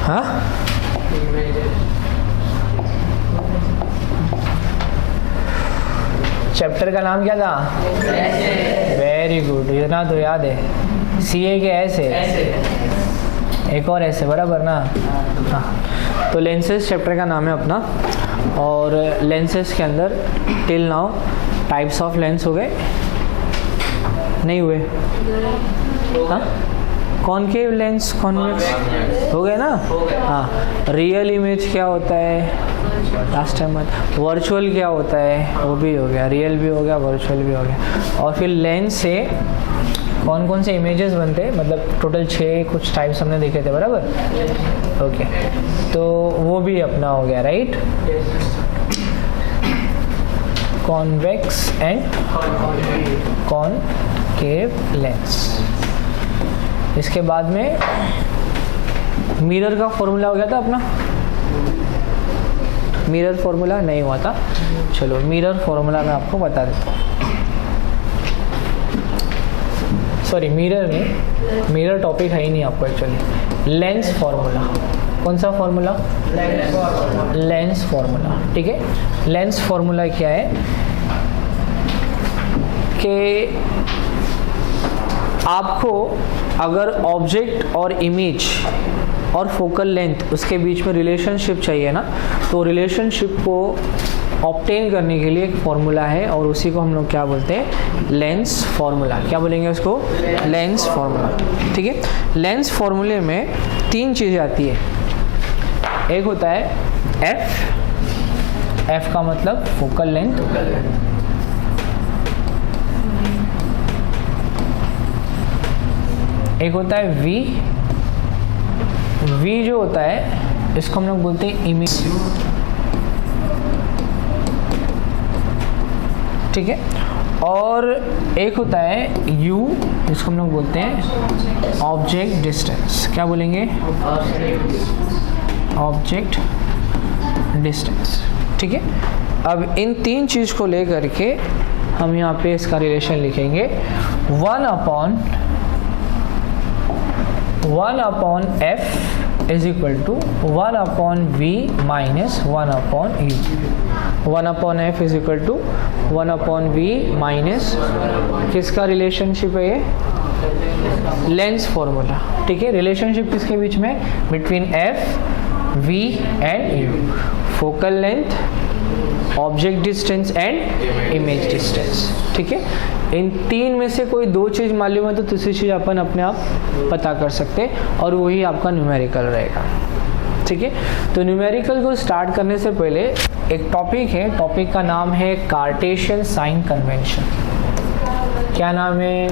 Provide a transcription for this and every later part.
हाँ चैप्टर का नाम क्या था? वेरी गुड, इतना तो याद है। CA के ऐसे एक और ऐसे बराबर ना। हाँ, तो लेंसेज चैप्टर का नाम है अपना। और लेंसेज के अंदर till now types of lens हो गए, नहीं हुए? हाँ, कॉनकेव लेंस, कॉन्वेक्स हो गए ना। हाँ, रियल इमेज क्या होता है लास्ट टाइम, वर्चुअल क्या होता है वो भी हो गया, रियल भी हो गया, वर्चुअल भी हो गया। और फिर लेंस से कौन कौन से इमेजेस बनते हैं, मतलब टोटल 6 कुछ टाइप्स हमने देखे थे बराबर। ओके, तो वो भी अपना हो गया, right. Convex and concave lens. इसके बाद में मिरर का फॉर्मूला हो गया था अपना। मिरर फॉर्मूला नहीं हुआ था, चलो मिरर फॉर्मूला मैं आपको बता देता हूँ। सॉरी, मिरर नहीं, मिरर टॉपिक है ही नहीं आपको एक्चुअली। लेंस फॉर्मूला, कौन सा फॉर्मूला? लेंस फॉर्मूला, ठीक है। लेंस फॉर्मूला क्या है कि आपको अगर ऑब्जेक्ट और इमेज और फोकल लेंथ उसके बीच में रिलेशनशिप चाहिए ना, तो रिलेशनशिप को ऑब्टेन करने के लिए एक फॉर्मूला है और उसी को हम लोग क्या बोलते हैं? Lens formula. क्या बोलेंगे उसको? लेंस फॉर्मूला, ठीक है। लेंस फॉर्मूले में 3 चीज़ें आती है। एक होता है एफ का मतलब फोकल लेंथ, एक होता है वी जो होता है इसको हम लोग बोलते हैं इमेज, ठीक है। और एक होता है यू, इसको हम लोग बोलते हैं ऑब्जेक्ट डिस्टेंस। क्या बोलेंगे? ऑब्जेक्ट डिस्टेंस, ठीक है। अब इन 3 चीज़ को लेकर के हम यहाँ पे इसका रिलेशन लिखेंगे। 1/f is equal to 1/v minus 1/u. 1/f is equal to 1/v minus किसका रिलेशनशिप है ये? लेंस फॉर्मूला, ठीक है। रिलेशनशिप किसके बीच में? Between f, v and u। Focal length, object distance and image distance, ठीक है। इन 3 में से कोई 2 चीज़ मालूम है तो तीसरी चीज़ अपन अपने आप पता कर सकते हैं और वही आपका न्यूमेरिकल रहेगा, ठीक है। तो न्यूमेरिकल को स्टार्ट करने से पहले एक टॉपिक है, टॉपिक का नाम है कार्टेशियन साइन कन्वेंशन। क्या नाम है?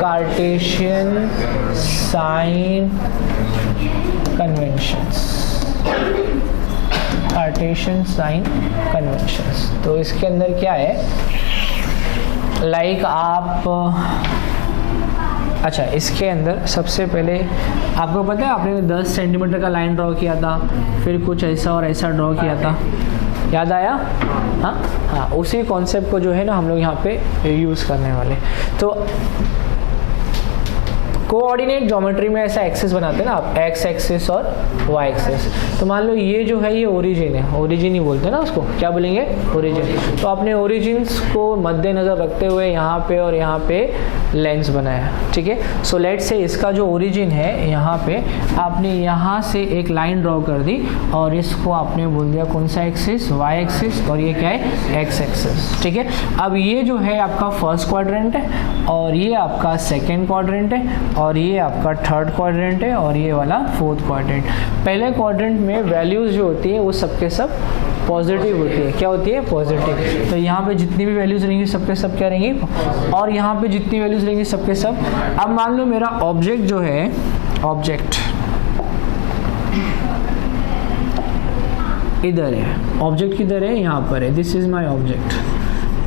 Cartesian sign conventions. Cartesian sign conventions, तो इसके अंदर क्या है, लाइक आप, अच्छा इसके अंदर सबसे पहले आपको पता है आपने 10 सेंटीमीटर का लाइन ड्रॉ किया था, फिर कुछ ऐसा और ऐसा ड्रॉ किया था, याद आया? हाँ, उसी कॉन्सेप्ट को जो है ना हम लोग यहाँ पे यूज़ करने वाले। तो कोऑर्डिनेट ज्योमेट्री में ऐसा एक्सिस बनाते हैं ना आप, एक्स एक्सिस और वाई एक्सिस। तो मान लो ये जो है ये ओरिजिन है, ओरिजिन ही बोलते हैं ना उसको, क्या बोलेंगे? ओरिजिन। तो आपने ओरिजिन्स को मद्देनज़र रखते हुए यहाँ पे और यहाँ पे लेंस बनाया, ठीक है। सो लेट्स से इसका जो ओरिजिन है यहाँ पे आपने यहाँ से एक लाइन ड्रॉ कर दी और इसको आपने बोल दिया कौन सा एक्सिस? वाई एक्सिस, और ये क्या है? एक्स एक्सिस, ठीक है। अब ये जो है आपका फर्स्ट क्वाड्रेंट है और ये आपका सेकेंड क्वाड्रेंट है और ये आपका थर्ड क्वाड्रेंट है और ये वाला फोर्थ क्वाड्रेंट। पहले क्वाड्रेंट में वैल्यूज़ जो होती है वो सबके सब पॉजिटिव होती है। क्या होती है? पॉजिटिव। तो यहाँ पे जितनी भी वैल्यूज़ रहेंगी सबके सब क्या रहेंगी? और यहाँ पे जितनी वैल्यूज़ रहेंगी सबके सब। अब मान लो मेरा ऑब्जेक्ट जो है, ऑब्जेक्ट इधर है, ऑब्जेक्ट किधर है? यहाँ पर है, दिस इज माई ऑब्जेक्ट,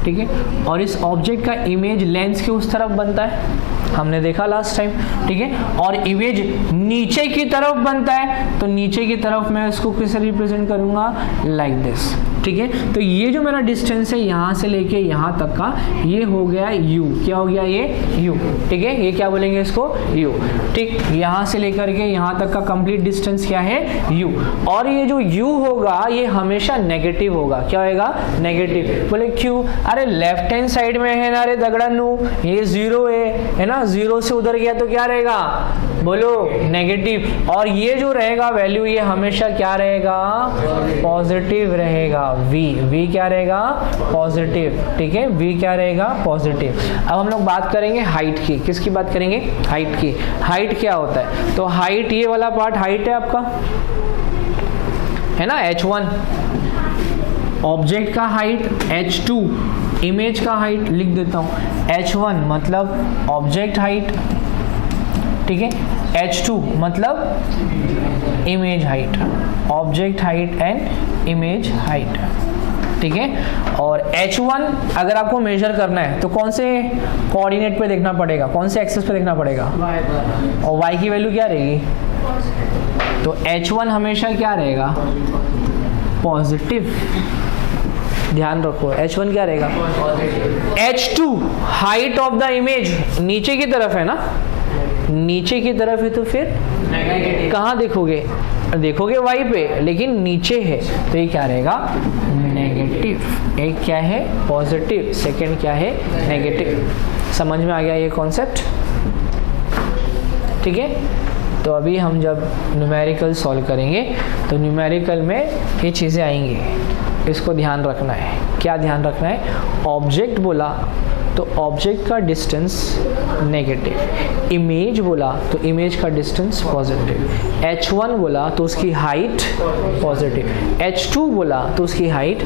ठीक है। और इस ऑब्जेक्ट का इमेज लेंस के उस तरफ बनता है, हमने देखा लास्ट टाइम, ठीक है। और इमेज नीचे की तरफ बनता है, तो नीचे की तरफ मैं इसको किससे रिप्रेजेंट करूंगा? Like this. ठीक है। तो ये जो मेरा डिस्टेंस है यहाँ से लेके यहाँ तक का, ये हो गया u। क्या हो गया ये u, ठीक है। ये क्या बोलेंगे इसको, u, ठीक। यहाँ से लेकर के यहाँ तक का कंप्लीट डिस्टेंस क्या है, u। और ये जो u होगा ये हमेशा नेगेटिव होगा। क्या होगा, नेगेटिव। बोले क्यों, अरे लेफ्ट हैंड साइड में है ना रे दगड़नू, ये 0 है ना, 0 से उधर गया तो क्या रहेगा, बोलो नेगेटिव। और ये जो रहेगा वैल्यू, ये हमेशा क्या रहेगा, पॉजिटिव रहेगा। v क्या रहेगा, पॉजिटिव, ठीक है। v क्या रहेगा, पॉजिटिव। अब हम लोग बात करेंगे हाइट की। किसकी बात करेंगे, हाइट की। हाइट क्या होता है, तो हाइट, ये वाला पार्ट हाइट है आपका, है ना, h1। ऑब्जेक्ट का हाइट h2, इमेज का हाइट लिख देता हूँ, h1 मतलब ऑब्जेक्ट हाइट, ठीक है। h2 मतलब image height, object height and image height, ठीक है। और h1 अगर आपको मेजर करना है तो कौन से कोऑर्डिनेट पे देखना पड़ेगा, कौन से एक्सिस पे देखना पड़ेगा, और y की वैल्यू क्या रहेगी, तो h1 हमेशा क्या रहेगा, पॉजिटिव। ध्यान रखो, h1 क्या रहेगा, h2 height of the image नीचे की तरफ है ना, नीचे की तरफ है तो फिर कहाँ देखोगे, देखोगे y पे, लेकिन नीचे है तो ये क्या रहेगा, नेगेटिव। एक क्या है, पॉजिटिव, सेकंड क्या है, नेगेटिव। समझ में आ गया ये कॉन्सेप्ट, ठीक है। तो अभी हम जब न्यूमेरिकल सॉल्व करेंगे तो न्यूमेरिकल में ये चीज़ें आएंगी, इसको ध्यान रखना है। क्या ध्यान रखना है, ऑब्जेक्ट बोला तो ऑब्जेक्ट का डिस्टेंस नेगेटिव, इमेज बोला तो इमेज का डिस्टेंस पॉजिटिव, h1 बोला तो उसकी हाइट पॉजिटिव, h2 बोला तो उसकी हाइट।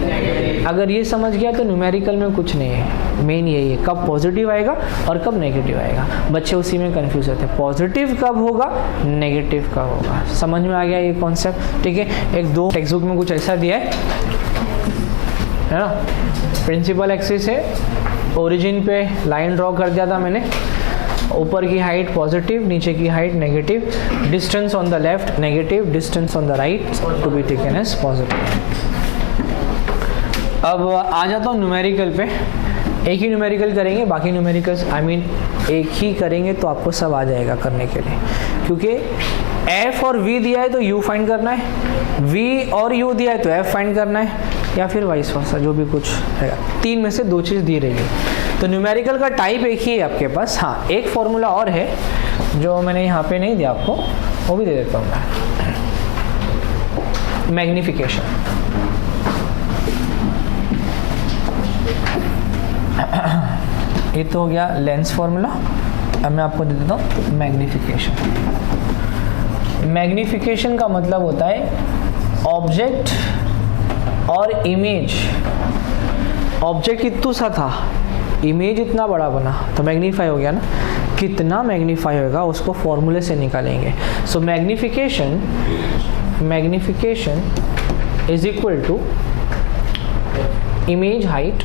अगर ये समझ गया तो न्यूमेरिकल में कुछ नहीं है, मेन यही है, कब पॉजिटिव आएगा और कब नेगेटिव आएगा। बच्चे उसी में कंफ्यूज होते हैं, पॉजिटिव कब होगा, नेगेटिव कब होगा। समझ में आ गया ये कॉन्सेप्ट, ठीक है। एक दो टेक्स्ट बुक में कुछ ऐसा दिया है ना, प्रिंसिपल एक्सिस है, ओरिजिन पे लाइन ड्रॉ कर दिया था मैंने, ऊपर की हाइट पॉजिटिव, नीचे की height negative, distance on the left negative, distance on the right to be taken as positive. अब आ जाता हूँ न्यूमेरिकल पे। एक ही न्यूमेरिकल करेंगे, बाकी न्यूमेरिकल्स एक ही करेंगे तो आपको सब आ जाएगा करने के लिए, क्योंकि f और v दिया है तो u फाइंड करना है, v और u दिया है तो f फाइंड करना है, या फिर वाइस वर्सा, जो भी कुछ है। 3 में से 2 चीज़ दी रही है। तो न्यूमेरिकल का टाइप एक ही है आपके पास। हाँ, एक फॉर्मूला और है जो मैंने यहाँ पे नहीं दिया आपको, वो भी दे देता हूँ मैं, मैग्निफिकेशन। ये तो हो गया लेंस फॉर्मूला। अब मैं आपको दे देता हूँ मैग्निफिकेशन। मैग्निफिकेशन का मतलब होता है ऑब्जेक्ट और इमेज। ऑब्जेक्ट इतना सा था, इमेज इतना बड़ा बना तो मैग्नीफाई हो गया ना। कितना मैग्नीफाई होगा उसको फॉर्मूले से निकालेंगे। So magnification is equal to image height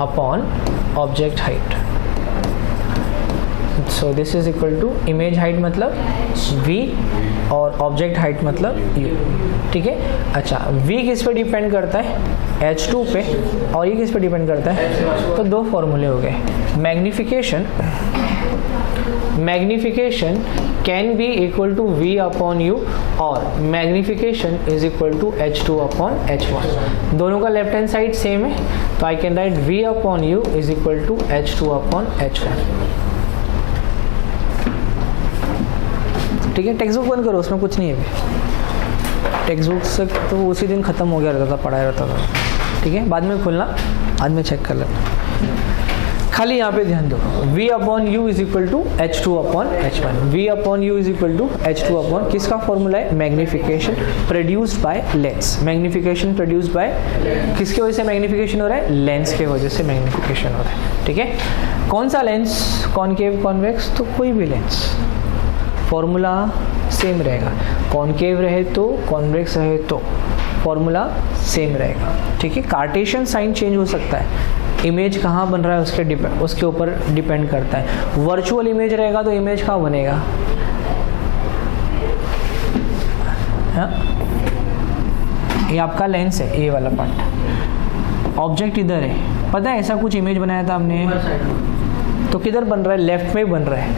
upon object height. So this is equal to image height मतलब v और ऑब्जेक्ट हाइट मतलब u, ठीक है। अच्छा, v किस पे डिपेंड करता है, h2 पे, और ये किस पे डिपेंड करता है, तो 2 फॉर्मूले हो गए। Magnification can be equal to v upon u और magnification is equal to h2 upon h1। दोनों का लेफ्ट हैंड साइड सेम है तो I can write v upon u is equal to h2 upon h1, ठीक है। Text book बंद करो, उसमें कुछ नहीं है अभी। टेक्स्ट बुक से तो उसी दिन ख़त्म हो गया रहता था, पढ़ाया रहता था, ठीक है। बाद में खोलना, बाद में चेक कर लेना। खाली यहाँ पे ध्यान दो, v upon u is equal to h2 upon h1। v upon u is equal to h2 upon किसका फॉर्मूला है, magnification produced by lens. Magnification produced by किसके वजह से मैग्निफिकेशन हो रहा है, लेंस के वजह से मैग्निफिकेशन हो रहा है, ठीक है। कौन सा लेंस, कॉनकेव कॉन्वेक्स, तो कोई भी लेंस, फॉर्मूला सेम रहेगा। कॉनकेव रहे तो, कॉन्वेक्स रहे तो फॉर्मूला सेम रहेगा, ठीक है। कार्टेशियन साइन चेंज हो सकता है, इमेज कहाँ बन रहा है उसके ऊपर डिपेंड करता है। वर्चुअल इमेज रहेगा तो इमेज कहाँ बनेगा, हाँ? ये आपका लेंस है, ए वाला पार्ट। ऑब्जेक्ट इधर है, पता है ऐसा कुछ इमेज बनाया था हमने, तो किधर बन रहा है, लेफ्ट में बन रहा है।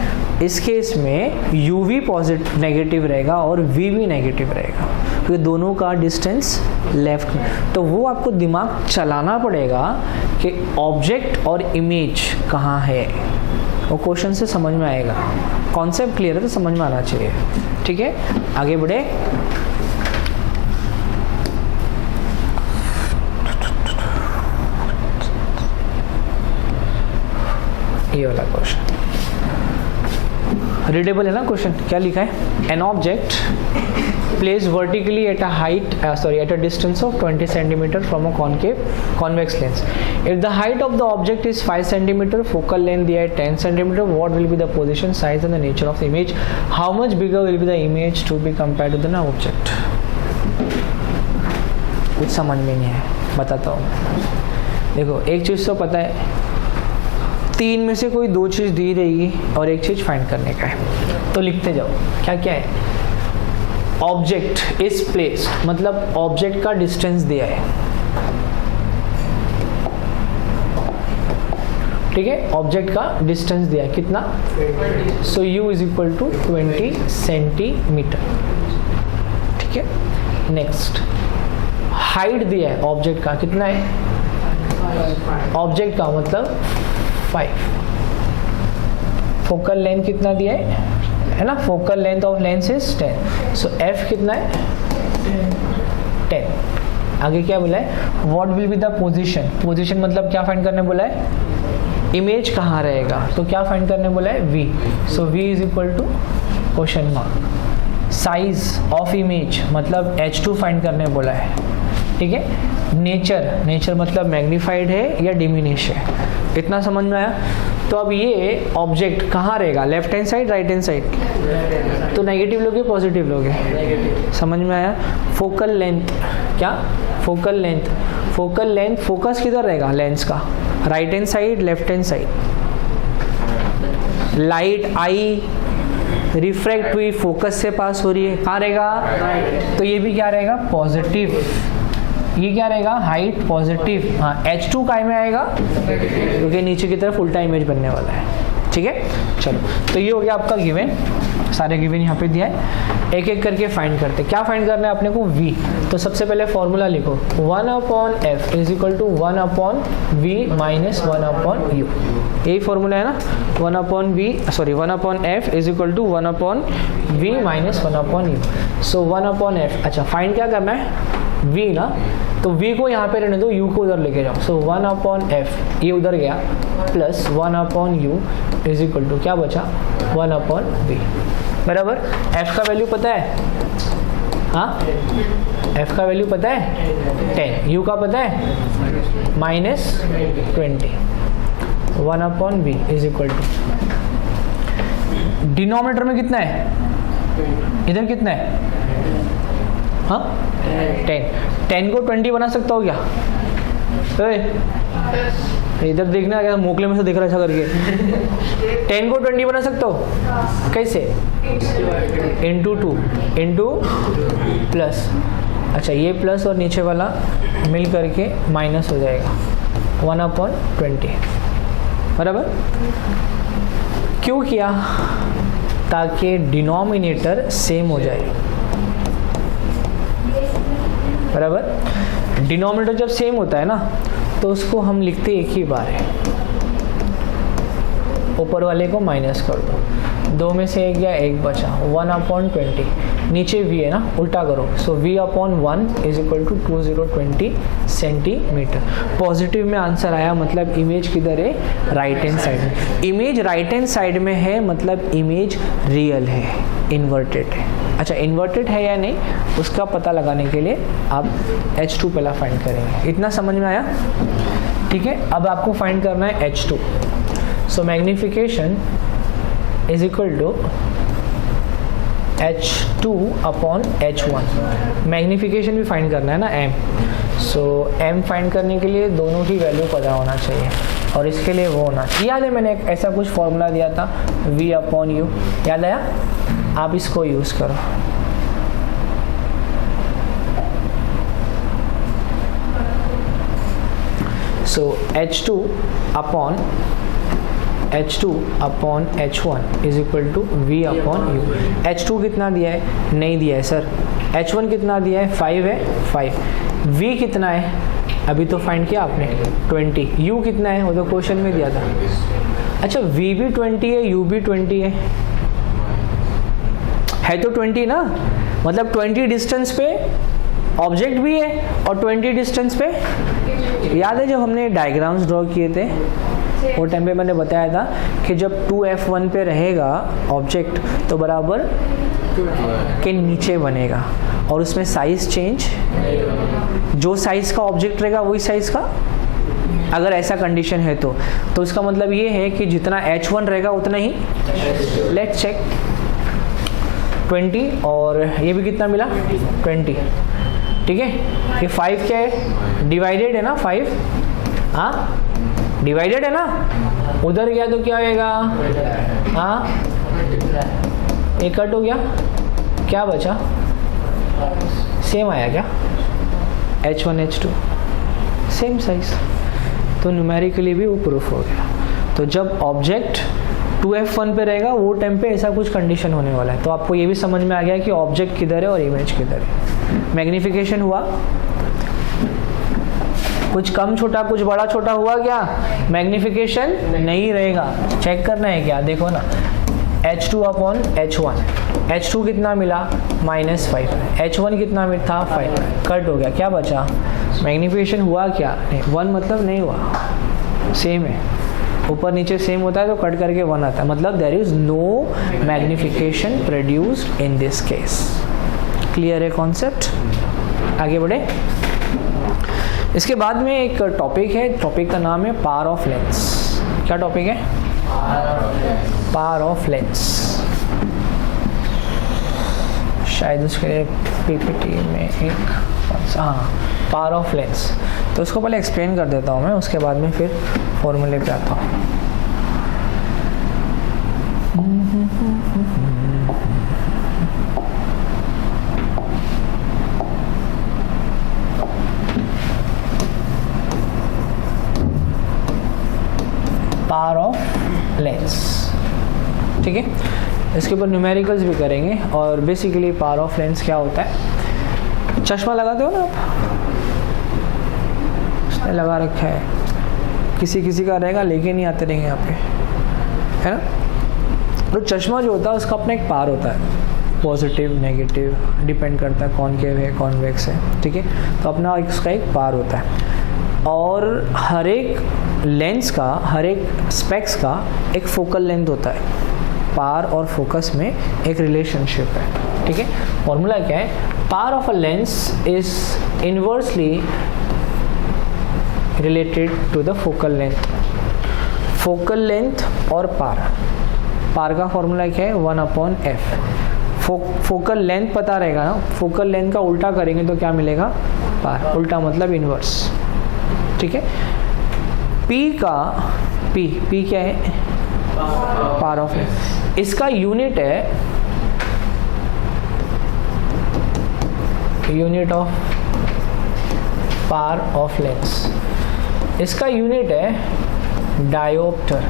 इस केस में UV पॉजिटिव नेगेटिव रहेगा और VV नेगेटिव रहेगा, क्योंकि दोनों का डिस्टेंस लेफ्ट में। तो वो आपको दिमाग चलाना पड़ेगा कि ऑब्जेक्ट और इमेज कहाँ है, वो क्वेश्चन से समझ में आएगा। कॉन्सेप्ट क्लियर है तो समझ में आना चाहिए, ठीक है। आगे बढ़े, ये वाला क्वेश्चन रीडेबल है ना क्वेश्चन। क्या लिखा है, an object place vertically at a height at a distance of 20 centimetre from a convex lens. If the height of the object is 5 centimetre, focal length दिया है 10 centimetre, what will be the position, size and the nature of the image, how much bigger will be the image to be compared to the object. कुछ समझ में नहीं है, बताता हूँ। देखो एक चीज़ तो पता है, 3 में से कोई 2 चीज़ दी रहेगी और एक चीज़ फाइंड करने का है, तो लिखते जाओ क्या क्या है। ऑब्जेक्ट इज प्लेस्ड, मतलब ऑब्जेक्ट का डिस्टेंस दिया है, ठीक है। ऑब्जेक्ट का डिस्टेंस दिया है कितना, so u is equal to 20 centimetre, ठीक है। नेक्स्ट, हाइट दिया है ऑब्जेक्ट का, कितना है, ऑब्जेक्ट का मतलब 5। फोकल लेंथ कितना दिया है ना, focal length of lens is 10, so f कितना है 10। आगे क्या बोला है, what will be the position, position मतलब क्या फाइंड करने बोला है, इमेज कहाँ रहेगा, तो क्या फाइंड करने बोला है v, so v is equal to question mark. Size of image मतलब h2 फाइंड करने बोला है, ठीक है। नेचर मतलब मैग्नीफाइड है या डिमिनिश है, इतना समझ में आया। तो अब ये ऑब्जेक्ट कहाँ रहेगा, left hand side right hand side, तो नेगेटिव लोगे पॉजिटिव लोगे, समझ में आया। फोकल लेंथ, क्या focal length, focal length focus किधर रहेगा लेंस का, right hand side left hand side. Light आई रिफ्रैक्ट हुई फोकस से पास हो रही है, कहाँ रहेगा, तो ये भी क्या रहेगा पॉजिटिव, ये क्या रहेगा हाइट पॉजिटिव, हाँ H2 काय में आएगा क्योंकि नीचे की तरफ उल्टा इमेज बनने वाला है, ठीक है। चलो तो ये हो गया आपका गिवन, सारे गिवन यहाँ पे दिया है, एक एक करके फाइंड करते। क्या फाइंड करना है अपने को, V। तो सबसे पहले फॉर्मूला लिखो, 1/f is equal to 1/v minus 1/u, यही फॉर्मूला है ना, 1/f is equal to 1/v minus 1/u। So 1/f, अच्छा फाइंड क्या करना है v ना, तो v को यहाँ पे रहने दो, u को उधर लेके जाओ, सो 1/f ये उधर गया plus 1/u is equal to क्या बचा 1/v, बराबर। f का वैल्यू पता है, हाँ f का वैल्यू पता है 10, u का पता है -20, 1/v is equal to, denominator में कितना है, इधर कितना है, हाँ 10 को 20 बना सकता हो क्या, इधर देखना क्या मोकले में से देख रहा है ऐसा करके, 10 को 20 बना सकता हो कैसे, इंटू 2 इंटू प्लस, अच्छा ये प्लस और नीचे वाला मिल करके माइनस हो जाएगा 1/20, बराबर। क्यों किया, ताकि डिनोमिनेटर सेम हो जाए, बराबर। डिनोमिनेटर जब सेम होता है ना तो उसको हम लिखते एक ही बार है, ऊपर वाले को माइनस कर दो, 2 में से 1 गया 1 बचा, 1/20, नीचे v है ना, उल्टा करो, so v/1 is equal to 2020 centimetre. Positive में आंसर आया, मतलब इमेज किधर है, राइट हैंड साइड में। इमेज राइट हैंड साइड में है मतलब इमेज रियल है, इन्वर्टेड है। अच्छा इन्वर्टेड है या नहीं उसका पता लगाने के लिए आप H2 पहला फाइंड करेंगे, इतना समझ में आया, ठीक है। अब आपको फाइंड करना है H2, so magnification is equal to H2/H1, magnification भी फाइंड करना है ना m, सो m फाइंड करने के लिए दोनों की वैल्यू पता होना चाहिए और इसके लिए वो होना चाहिए, याद है मैंने एक ऐसा कुछ फॉर्मूला दिया था v/u, याद आया, आप इसको यूज़ करो, so H2 upon H1 is equal to V upon U। H2 कितना दिया है? नहीं दिया है सर। H1 कितना दिया है? 5 है, 5। V कितना है? अभी तो फाइंड किया आपने 20। U कितना है? वो तो क्वेश्चन में दिया था। अच्छा, V भी 20 है, U भी 20 है तो 20 ना, मतलब 20 डिस्टेंस पे ऑब्जेक्ट भी है और 20 डिस्टेंस पे। याद है जब हमने डायग्राम्स ड्रॉ किए थे वो टाइम पे मैंने बताया था कि जब 2F1 पे रहेगा ऑब्जेक्ट तो बराबर के नीचे बनेगा और उसमें साइज चेंज, जो साइज का ऑब्जेक्ट रहेगा वही साइज का, अगर ऐसा कंडीशन है तो इसका मतलब ये है कि जितना H1 रहेगा उतना ही। लेट्स चेक 20 और ये भी कितना मिला? 20। ठीक है, ये 5 क्या है? डिवाइडेड है ना 5। हाँ, डिवाइडेड है ना, उधर गया तो क्या होएगा? हाँ, एक कट हो गया, क्या बचा? सेम आया क्या? H1 H2 सेम साइज, तो न्यूमेरिकली भी वो प्रूफ हो गया। तो जब ऑब्जेक्ट 2F1 पे रहेगा वो टाइम पे ऐसा कुछ कंडीशन होने वाला है। तो आपको ये भी समझ में आ गया कि ऑब्जेक्ट किधर है और इमेज किधर है। मैग्निफिकेशन हुआ, कुछ कम छोटा कुछ बड़ा छोटा हुआ क्या? मैग्निफिकेशन नहीं रहेगा। चेक करना है क्या? देखो ना, H2 अपॉन H1, H2 कितना मिला? -5, H1 कितना था? 5, कट हो गया, क्या बचा? मैग्निफिकेशन हुआ क्या? नहीं, 1 मतलब नहीं हुआ, सेम है, ऊपर नीचे सेम होता है तो कट करके 1 आता है, मतलब there is no magnification produced in this case. Clear है कॉन्सेप्ट? आगे बढ़े। इसके बाद में एक टॉपिक है, टॉपिक का नाम है पावर ऑफ लेंस। क्या टॉपिक है? Power of lens. शायद उसके लिए पीपीटी में एक, हाँ, पावर ऑफ लेंस। तो उसको पहले एक्सप्लेन कर देता हूँ मैं, उसके बाद में फिर फॉर्मूले पे आता हूँ। पावर ऑफ लेंस, ठीक है। इसके ऊपर न्यूमेरिकल्स भी करेंगे। और बेसिकली पावर ऑफ लेंस क्या होता है? चश्मा लगाते हो ना आप, उसने लगा रखा है, किसी किसी का रहेगा लेके नहीं आते रहेंगे यहाँ पे, है ना। तो चश्मा जो होता है उसका अपना एक पावर होता है, पॉजिटिव नेगेटिव डिपेंड करता है, कॉनकेव है कॉन्वेक्स है, ठीक है। तो अपना उसका एक पावर होता है और हर एक लेंस का, हर एक स्पेक्स का एक फोकल लेंथ होता है। पावर और फोकस में एक रिलेशनशिप है, ठीक है। फॉर्मूला क्या है? Power of a lens is inversely related to the focal length. Focal length और पावर का फॉर्मूला क्या है? 1/f। फोकल लेंथ पता रहेगा ना, फोकल लेंथ का उल्टा करेंगे तो क्या मिलेगा? पावर। उल्टा मतलब इनवर्स, ठीक है। P क्या है? Power of lens. इसका यूनिट है, unit of power of lens, इसका यूनिट है डायोप्टर।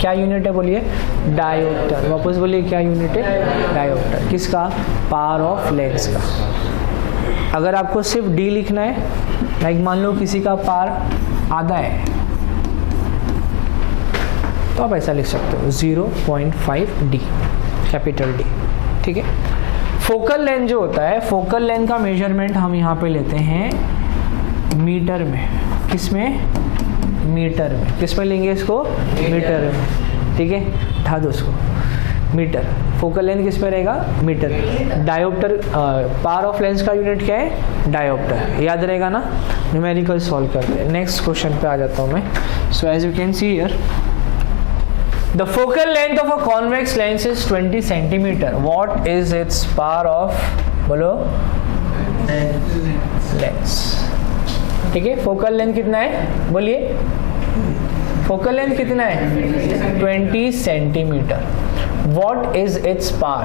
क्या यूनिट है बोलिए? डायोप्टर। वापस बोलिए, क्या यूनिट है? डायोप्टर। किसका? पावर ऑफ लेंस का। अगर आपको सिर्फ D लिखना है, लाइक मान लो किसी का पावर आधा है तो आप ऐसा लिख सकते हो 0.5D, कैपिटल D, ठीक है। फोकल लेंथ जो होता है, फोकल लेंथ का मेजरमेंट हम यहाँ पे लेते हैं मीटर में। किस में? मीटर में। किस में लेंगे इसको? मीटर में, ठीक है। उठा दो उसको, मीटर। फोकल लेंथ किस में रहेगा? Metre. Dioptre, power of lens का यूनिट क्या है? डायोप्टर। याद रहेगा ना। न्यूमेरिकल सॉल्व करते हैं। नेक्स्ट क्वेश्चन पे आ जाता हूँ मैं। So as you can see here, the focal length of a convex lens is 20 centimetre. What is its power of, बोलो? लेंस, ठीक है। फोकल लेंथ कितना है बोलिए? फोकल लेंथ कितना है? 20 centimetre. What is its power,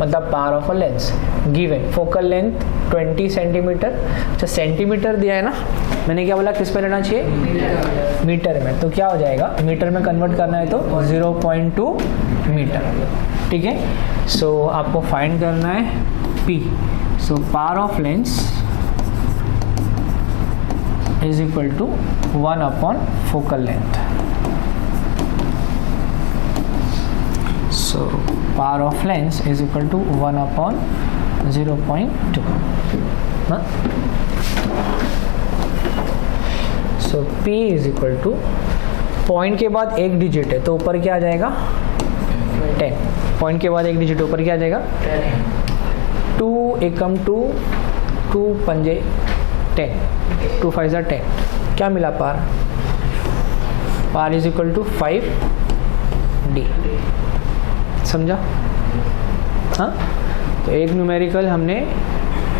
मतलब power of a lens given, focal length 20 centimetre. अच्छा सेंटीमीटर दिया है ना, मैंने क्या बोला किस पे लेना चाहिए, मीटर में, तो क्या हो जाएगा, मीटर में कन्वर्ट करना है तो 0.2 मीटर, ठीक है। सो आपको फाइंड करना है P, so power of lens is equal to 1 upon focal length. So power of lens is equal to 1 upon 0.2. हाँ? So P is equal to, point के बाद एक डिजिट है तो ऊपर क्या आ जाएगा 10, पॉइंट के बाद एक डिजिट ऊपर क्या आ जाएगा 2 एकम 2 2 पंजे 10, 2 5 10, क्या मिला पार, पार इज इक्वल टू 5D, समझा। हाँ, तो एक न्यूमेरिकल हमने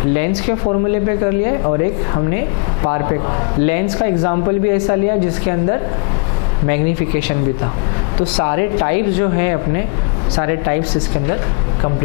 लेंस के फॉर्मूले पे कर लिया है और एक हमने पार पे। लेंस का एग्जांपल भी ऐसा लिया जिसके अंदर मैग्नीफिकेशन भी था। तो सारे टाइप्स जो हैं अपने, सारे टाइप्स इसके अंदर कंप्लीट